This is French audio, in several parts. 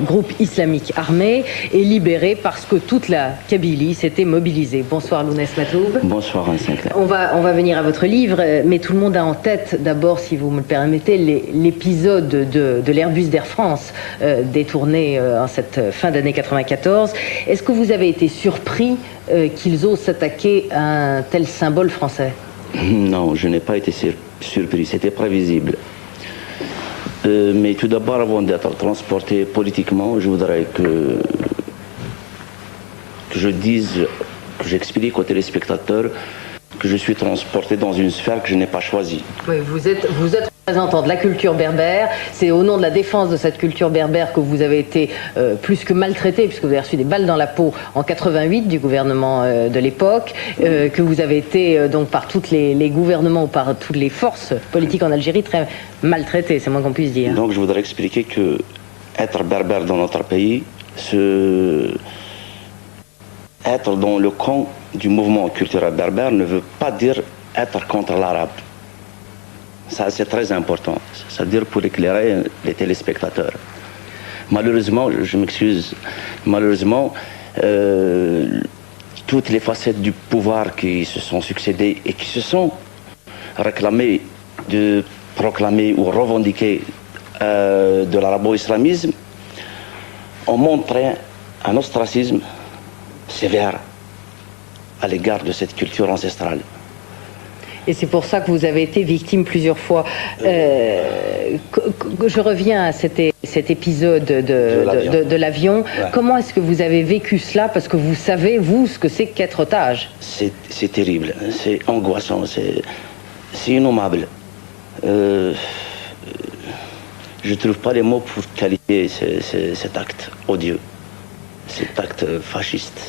groupe islamique armé, et libéré parce que toute la Kabylie s'était mobilisée. Bonsoir Lounès Matoub. Bonsoir Anne Sinclair. On va venir à votre livre, mais tout le monde a en tête, d'abord, si vous me le permettez, l'épisode de l'Airbus d'Air France détourné en cette fin d'année 94. Est-ce que vous avez été surpris qu'ils osent s'attaquer à un tel symbole français? Non, je n'ai pas été surpris, c'était prévisible. Mais tout d'abord, avant d'être transporté politiquement, je voudrais que je dise, que j'explique aux téléspectateurs que je suis transporté dans une sphère que je n'ai pas choisie. Oui, vous êtes représentant de la culture berbère. C'est au nom de la défense de cette culture berbère que vous avez été plus que maltraité, puisque vous avez reçu des balles dans la peau en 88 du gouvernement de l'époque, que vous avez été donc par tous les gouvernements ou par toutes les forces politiques en Algérie très maltraité, c'est moins qu'on puisse dire. Donc je voudrais expliquer que être berbère dans notre pays, être dans le camp du mouvement culturel berbère ne veut pas dire être contre l'arabe. Ça, c'est très important. Ça veut dire pour éclairer les téléspectateurs. Malheureusement, je m'excuse, malheureusement, toutes les facettes du pouvoir qui se sont succédées et qui se sont réclamées de proclamer ou revendiquer de l'arabo-islamisme ont montré un ostracisme sévère à l'égard de cette culture ancestrale. Et c'est pour ça que vous avez été victime plusieurs fois. Je reviens à cet épisode de l'avion. Ouais. Comment est-ce que vous avez vécu cela? Parce que vous savez, vous, ce que c'est qu'être otage. C'est terrible, c'est angoissant, c'est innommable. Je ne trouve pas les mots pour qualifier cet acte odieux, cet acte fasciste.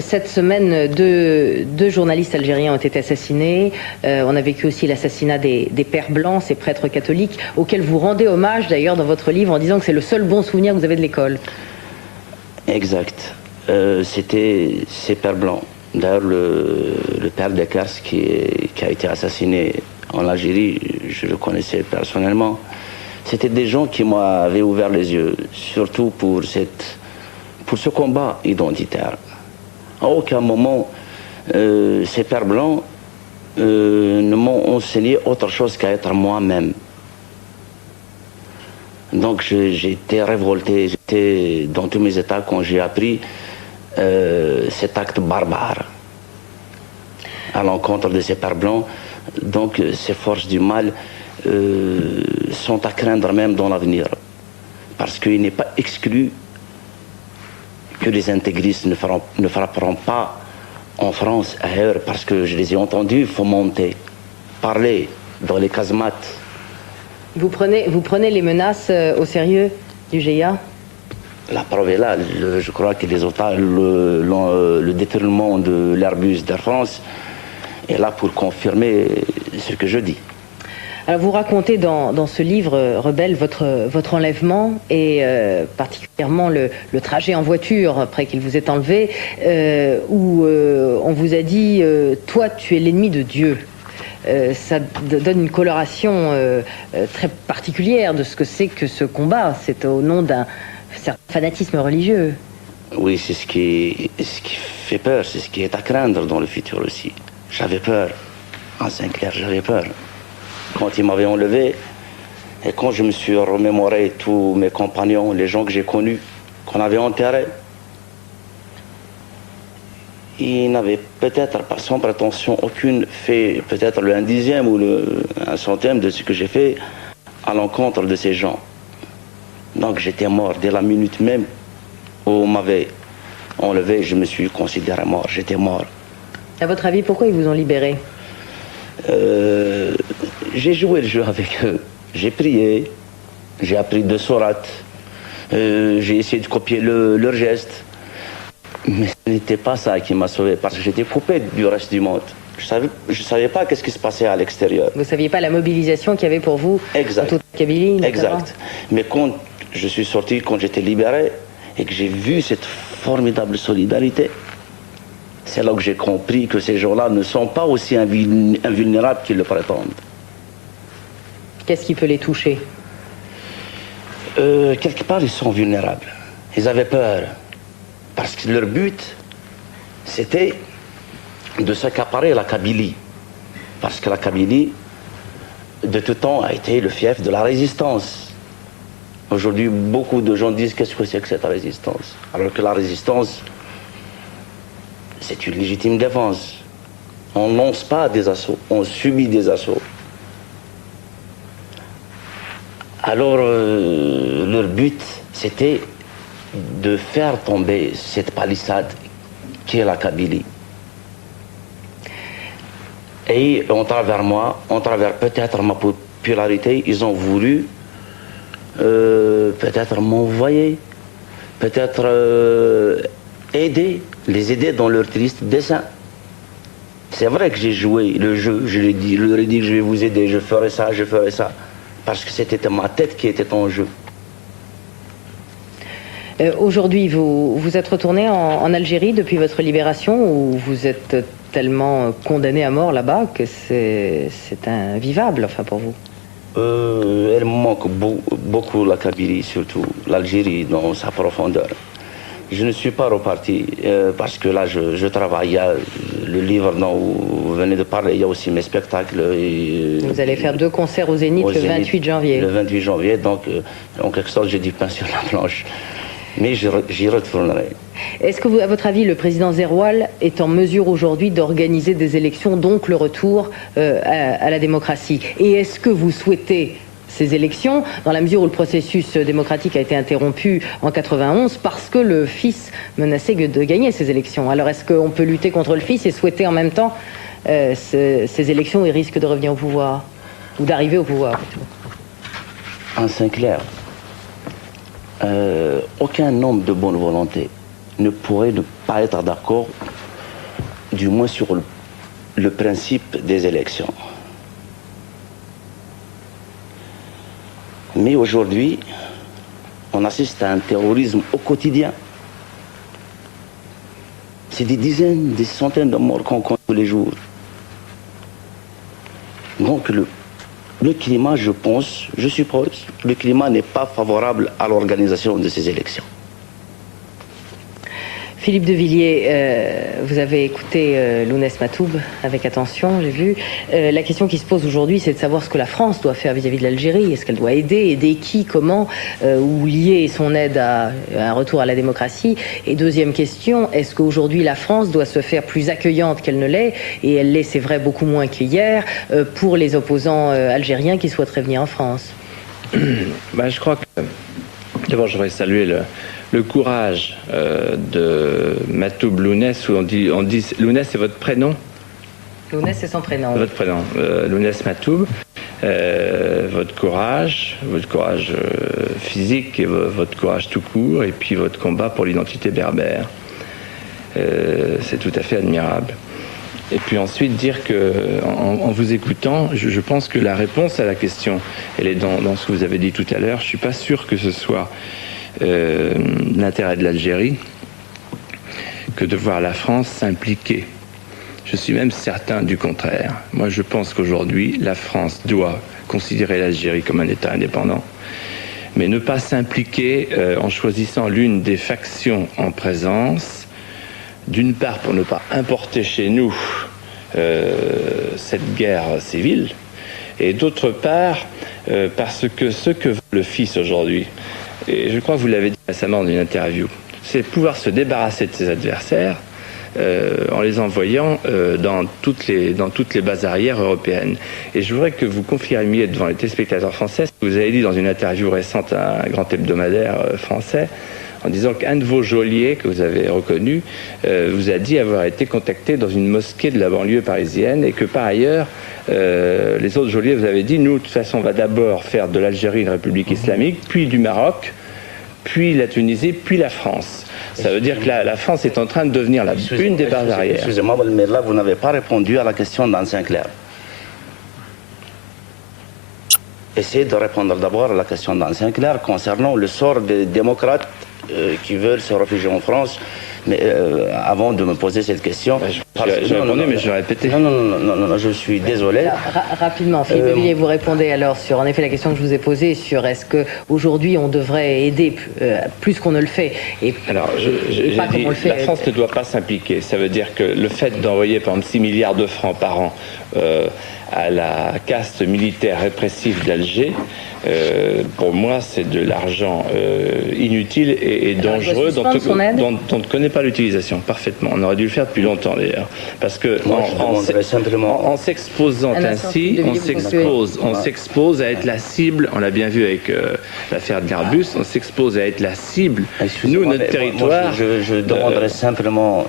Cette semaine, deux journalistes algériens ont été assassinés. On a vécu aussi l'assassinat des pères blancs, ces prêtres catholiques, auxquels vous rendez hommage d'ailleurs dans votre livre en disant que c'est le seul bon souvenir que vous avez de l'école. Exact. C'était ces pères blancs. D'ailleurs, le père Descartes qui a été assassiné en Algérie, je le connaissais personnellement. C'était des gens qui m'avaient ouvert les yeux, surtout pour ce combat identitaire. À aucun moment, ces pères blancs ne m'ont enseigné autre chose qu'à être moi-même. Donc j'étais révolté, j'étais dans tous mes états quand j'ai appris cet acte barbare à l'encontre de ces pères blancs. Donc ces forces du mal sont à craindre même dans l'avenir, parce qu'il n'est pas exclu que les intégristes ne frapperont pas en France, ailleurs, parce que je les ai entendus fomenter, parler dans les casemates. Vous prenez les menaces au sérieux du GIA? La preuve est là. Je crois que les otages, le détournement de l'Airbus d'Air France est là pour confirmer ce que je dis. Alors vous racontez dans ce livre, Rebelle, votre enlèvement et particulièrement le trajet en voiture après qu'il vous ait enlevé, où on vous a dit « Toi, tu es l'ennemi de Dieu ». Ça donne une coloration très particulière de ce que c'est que ce combat. C'est au nom d'un certain fanatisme religieux. Oui, c'est ce qui fait peur, c'est ce qui est à craindre dans le futur aussi. J'avais peur, en Sinclair, j'avais peur. Quand ils m'avaient enlevé, et quand je me suis remémoré tous mes compagnons, les gens que j'ai connus, qu'on avait enterrés, ils n'avaient peut-être, pas sans prétention aucune, fait peut-être un dixième ou un centième de ce que j'ai fait à l'encontre de ces gens. Donc j'étais mort dès la minute même où on m'avait enlevé, je me suis considéré mort, j'étais mort. À votre avis, pourquoi ils vous ont libéré? J'ai joué le jeu avec eux, j'ai prié, j'ai appris 2 sourates, j'ai essayé de copier leurs gestes, mais ce n'était pas ça qui m'a sauvé, parce que j'étais coupé du reste du monde. Je savais pas qu'est-ce qui se passait à l'extérieur. Vous ne saviez pas la mobilisation qu'il y avait pour vous dans toute la Kabylie? Exact. Mais quand je suis sorti, quand j'étais libéré, et que j'ai vu cette formidable solidarité, c'est là que j'ai compris que ces gens-là ne sont pas aussi invulnérables qu'ils le prétendent. Qu'est-ce qui peut les toucher? Quelque part, ils sont vulnérables. Ils avaient peur. Parce que leur but, c'était de s'accaparer la Kabylie. Parce que la Kabylie, de tout temps, a été le fief de la résistance. Aujourd'hui, beaucoup de gens disent qu'est-ce que c'est que cette résistance? Alors que la résistance, c'est une légitime défense. On ne lance pas des assauts, on subit des assauts. Alors, leur but, c'était de faire tomber cette palissade qui est la Kabylie. Et en travers moi, en travers peut-être ma popularité, ils ont voulu peut-être m'envoyer, peut-être les aider dans leur triste dessein. C'est vrai que j'ai joué le jeu, je leur ai dit que je vais vous aider, je ferai ça, parce que c'était ma tête qui était en jeu. Aujourd'hui, vous êtes retourné en Algérie depuis votre libération, ou vous êtes tellement condamné à mort là-bas que c'est invivable, enfin, pour vous? Elle me manque beaucoup la Kabylie, surtout l'Algérie dans sa profondeur. Je ne suis pas reparti parce que là je travaille. Il y a le livre dont vous venez de parler, il y a aussi mes spectacles. Vous allez faire 2 concerts au Zénith le 28 janvier. Le 28 janvier, donc en quelque sorte j'ai du pain sur la planche. Mais j'y retournerai. Est-ce que, à votre avis, le président Zeroual est en mesure aujourd'hui d'organiser des élections, donc le retour à la démocratie? Et est-ce que vous souhaitez ces élections, dans la mesure où le processus démocratique a été interrompu en 91 parce que le fils menaçait de gagner ces élections? Alors est-ce qu'on peut lutter contre le fils et souhaiter en même temps ces élections et risque de revenir au pouvoir, ou d'arriver au pouvoir plutôt? En Sinclair, aucun homme de bonne volonté ne pourrait ne pas être d'accord, du moins sur le principe des élections. Mais aujourd'hui, on assiste à un terrorisme au quotidien. C'est des dizaines, des centaines de morts qu'on compte tous les jours. Donc le climat, je pense, je suppose, le climat n'est pas favorable à l'organisation de ces élections. Philippe de Villiers, vous avez écouté Lounès Matoub avec attention, j'ai vu. La question qui se pose aujourd'hui, c'est de savoir ce que la France doit faire vis-à-vis de l'Algérie. Est-ce qu'elle doit aider qui, comment, ou lier son aide à un retour à la démocratie? Et deuxième question, est-ce qu'aujourd'hui la France doit se faire plus accueillante qu'elle ne l'est, et elle l'est, c'est vrai, beaucoup moins qu'hier, pour les opposants algériens qui souhaiteraient venir en France? Je crois que, d'abord, je voudrais saluer le courage de Matoub Lounès, où on dit Lounès, c'est votre prénom? Lounès, c'est son prénom. Votre prénom, Lounès Matoub. Votre courage physique et votre courage tout court, et puis votre combat pour l'identité berbère. C'est tout à fait admirable. Et puis ensuite dire que, en vous écoutant, je pense que la réponse à la question, elle est dans ce que vous avez dit tout à l'heure. Je suis pas sûr que ce soit l'intérêt de l'Algérie que de voir la France s'impliquer. Je suis même certain du contraire. Moi, je pense qu'aujourd'hui, la France doit considérer l'Algérie comme un État indépendant, mais ne pas s'impliquer en choisissant l'une des factions en présence, d'une part pour ne pas importer chez nous cette guerre civile, et d'autre part parce que ce que veut le fils aujourd'hui, et je crois que vous l'avez dit récemment dans une interview, c'est pouvoir se débarrasser de ses adversaires en les envoyant dans toutes les bases arrières européennes. Et je voudrais que vous confirmiez devant les téléspectateurs français ce que vous avez dit dans une interview récente à un grand hebdomadaire français, en disant qu'un de vos geôliers, que vous avez reconnu, vous a dit avoir été contacté dans une mosquée de la banlieue parisienne, et que par ailleurs, les autres geôliers vous avez dit, nous, de toute façon, on va d'abord faire de l'Algérie une république islamique, puis du Maroc, puis la Tunisie, puis la France. Ça veut dire que la France est en train de devenir une des bases arrières. Excusez-moi, mais là, vous n'avez pas répondu à la question d'Anne Sinclair. Essayez de répondre d'abord à la question d'Anne Sinclair concernant le sort des démocrates qui veulent se réfugier en France, Mais avant de me poser cette question... J'ai répondu, mais je vais répéter. Non, je suis désolé. Rapidement, Philippe de Villiers, vous répondez alors sur, en effet, la question que je vous ai posée sur est-ce qu'aujourd'hui on devrait aider plus qu'on ne le fait et alors, j'ai dit, la France ne doit pas s'impliquer. Ça veut dire que le fait d'envoyer, par exemple, 6 milliards de francs par an à la caste militaire répressive d'Alger, pour moi, c'est de l'argent inutile et dangereux dont on ne connaît pas l'utilisation parfaitement. On aurait dû le faire depuis longtemps d'ailleurs. Parce que en s'exposant ainsi, on s'expose à être la cible, on l'a bien vu avec l'affaire de l'Airbus, on s'expose à être la cible. Nous, notre territoire... Je demanderais simplement...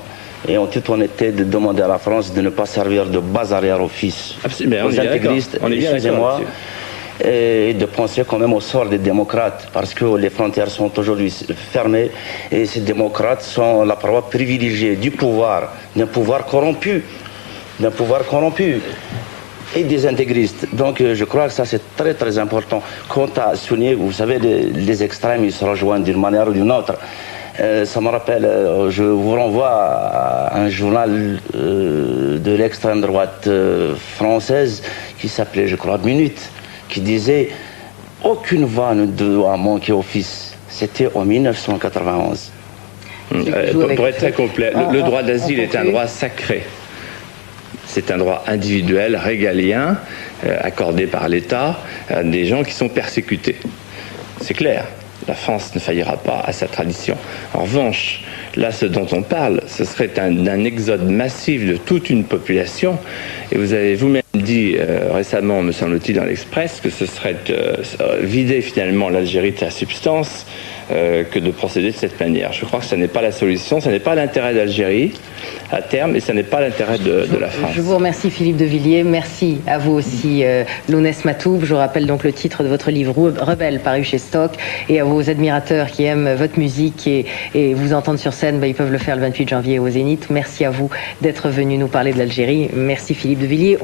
Et en toute honnêteté, de demander à la France de ne pas servir de base arrière au fils, aux intégristes, excusez-moi, et de penser quand même au sort des démocrates, parce que les frontières sont aujourd'hui fermées, et ces démocrates sont la proie privilégiée du pouvoir, d'un pouvoir corrompu, et des intégristes. Donc je crois que ça c'est très très important. Quant à souligner, vous savez, les extrêmes, ils se rejoignent d'une manière ou d'une autre. Ça me rappelle, je vous renvoie à un journal de l'extrême droite française qui s'appelait, je crois, Minute, qui disait « Aucune voix ne doit manquer au fils ». C'était en 1991. Pour être très complet, le droit d'asile est un droit sacré. C'est un droit individuel, régalien, accordé par l'État à des gens qui sont persécutés. C'est clair. La France ne faillira pas à sa tradition. En revanche, là, ce dont on parle, ce serait un exode massif de toute une population. Et vous avez vous-même dit récemment, me semble-t-il, dans l'Express, que ce serait vider finalement l'Algérie de sa substance que de procéder de cette manière. Je crois que ce n'est pas la solution, ce n'est pas l'intérêt d'Algérie à terme, et ce n'est pas l'intérêt de la France. Je vous remercie Philippe de Villiers, merci à vous aussi Lounès Matoub. Je rappelle donc le titre de votre livre Rebelle, paru chez Stock, et à vos admirateurs qui aiment votre musique et vous entendre sur scène, ils peuvent le faire le 28 janvier au Zénith. Merci à vous d'être venu nous parler de l'Algérie. Merci Philippe de Villiers.